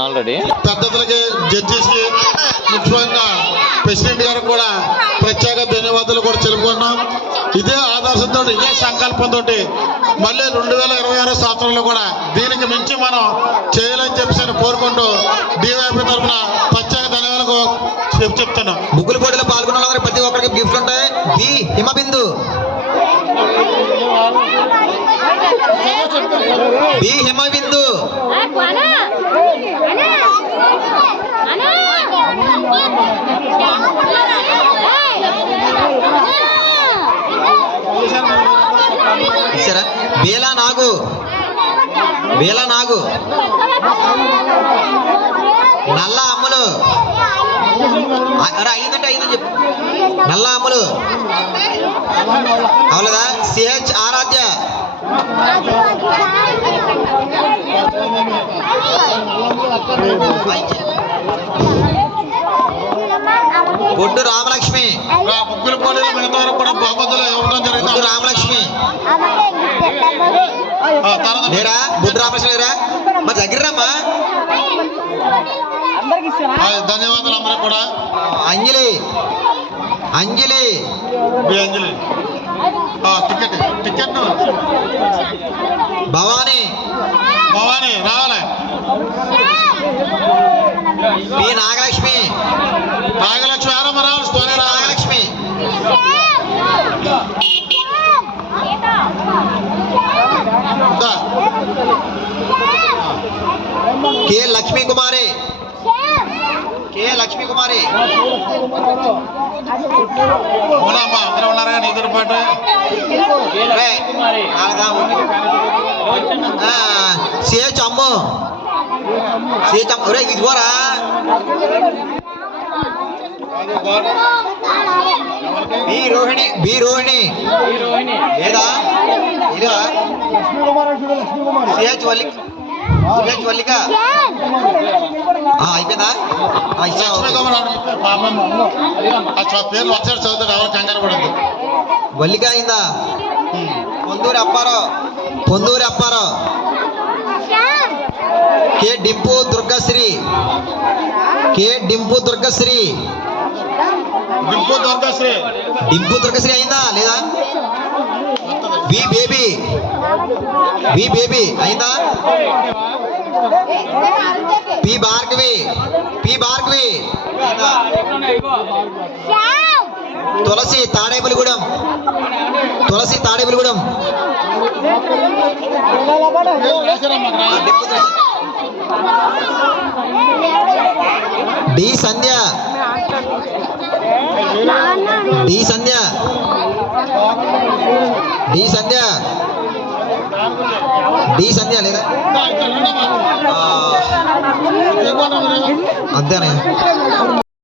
Already పద్ధతులకి judges కి ముఖ్యంగా president గారికి కూడా ప్రత్యేక ధన్యవాదాలు కూడా తెలుపుకున్నాం. ఇదే ఆదర్శంతో ఇదే సంకల్పంతో మళ్ళీ 2026 సంవత్సరంలో కూడా దీనికి మించి మనం చేయాలని చెప్పేసి కోరుకుంటూ డివైపీ తరఫున ప్రత్యేక ధన్యవాదాలు చెప్తున్నాం. ముగ్గులు పోటీలో పాల్గొన్న వారికి ప్రతి ఒక్కరికి గిఫ్ట్ ఉంటాయి. బి హిమబిందు, బి హిమబిందు, బేలా నాగు, బేలా నాగు, నల్ల అమ్ములు, అయిందంటే అయిందని చెప్పు. నల్ల అమ్ములు అవులదా. సిహెచ్ ఆరాధ్య, బొడ్డు రామలక్ష్మి, ముగ్గుల పోటీలు మిగతా కూడా బహుమతులు ఇవ్వడం జరిగింది. రామలక్ష్మి లేరా? బొడ్డు రామలక్ష్మి లేరా? మా దగ్గర రమ్మా. ధన్యవాదాలు అందరికి కూడా. అంజలి, అంజలి, అంజలి టికెట్ టికెట్ భవానీ, భవానీ రావాలి. పి నాగలక్ష్మి, నాగలక్ష్మి ఆరమ్మ రావాలి. నాగలక్ష్మి, కె లక్ష్మీ కుమారి, కె లక్ష్మీ కుమారి, అందరూ ఉన్నారు కానీ ఇద్దరు పాటు సిహెచ్ అమ్ము, సిహెచ్ అమ్ము రే ఇది పోరా. బి రోహిణి, బి రోహిణి లేదా ఇరా. సిహెచ్ వల్లిక, సిహెచ్ వల్లిక అయిపోయిందా? పేర్లు వచ్చాడు చదువుతాడు, ఎవరు కంగారు పడద్దు. వల్లిక అయిందా? పొందూరి అప్పారావు, పొందూరి అప్పారావు, కే డింపు దుర్గశ్రీ, కే డింపు దుర్గశ్రీ, డింపు దుర్గశ్రీ, డింపు దుర్గశ్రీ అయిందా లేదా? బి బేబీ, బి బేబీ అయిందా? పి భార్గవి, పి భార్గవి తులసి తాడేపల్లిగూడెం, తులసి తాడేపల్లిగూడెం, డి సంధ్య, డి సంధ్య, డి సంధ్య, డి సంధ్య లేదా? అంతేనే.